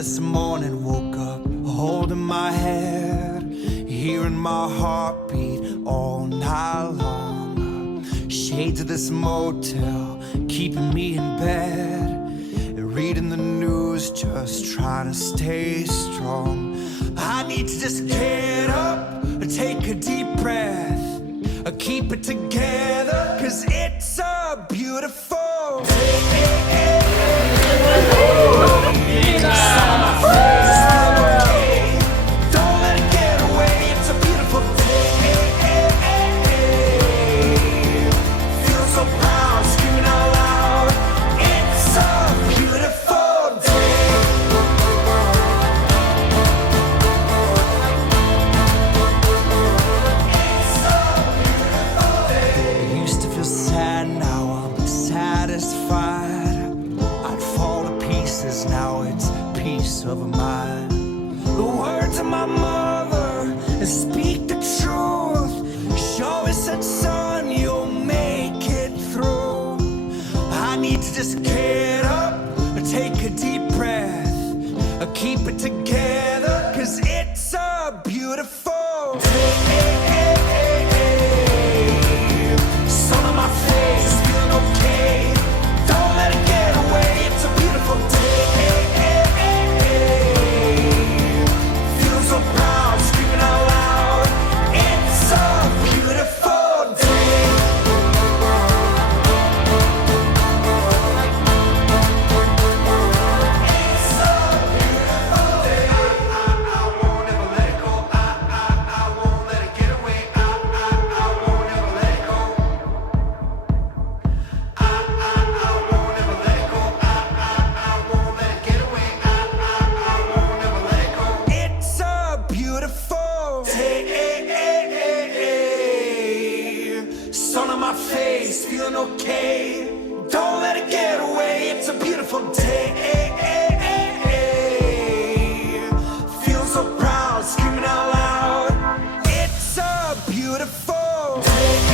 this morning, woke up holding my head, hearing my heartbeat all night long. Shades of this motel keeping me in bed, reading the news, just trying to stay strong. I need to just get up, take a deep breath, keep it together, 'cause it's a beautiful day. Now it's peace of mind. The words of my mother speak the truth. Show us that, son, you'll make it through. I need to just get up, take a deep breath, keep it together, 'cause it's a beautiful day. Sun on my face, feeling okay. Don't let it get away. It's a beautiful day. Feeling okay. Don't let it get away. It's a beautiful day. Feeling so proud, screaming out loud. It's a beautiful day.